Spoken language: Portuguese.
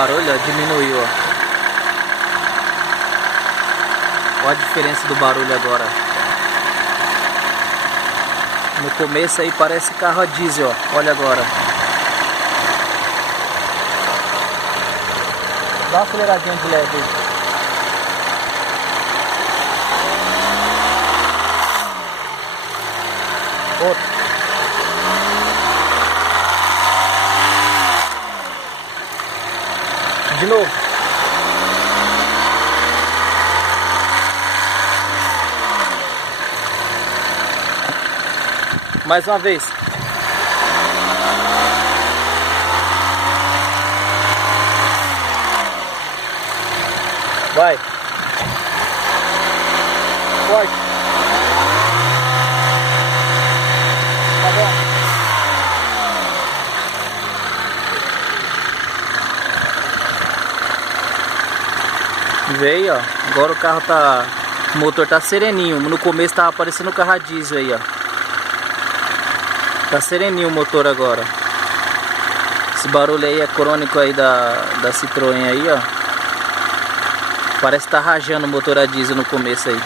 barulho, ó, diminuiu, ó. Olha a diferença do barulho agora. No começo aí parece carro a diesel, ó. Olha agora. Dá uma aceleradinha de leve aí. Outro. De novo. Mais uma vez. Vai. Forte. Tá bom. Veio, ó. Agora o carro tá... O motor tá sereninho. No começo tava aparecendo o carro a diesel aí, ó. Tá sereninho o motor agora. Esse barulho aí é crônico aí da Citroën aí, ó. Parece que tá rajando o motor a diesel no começo aí.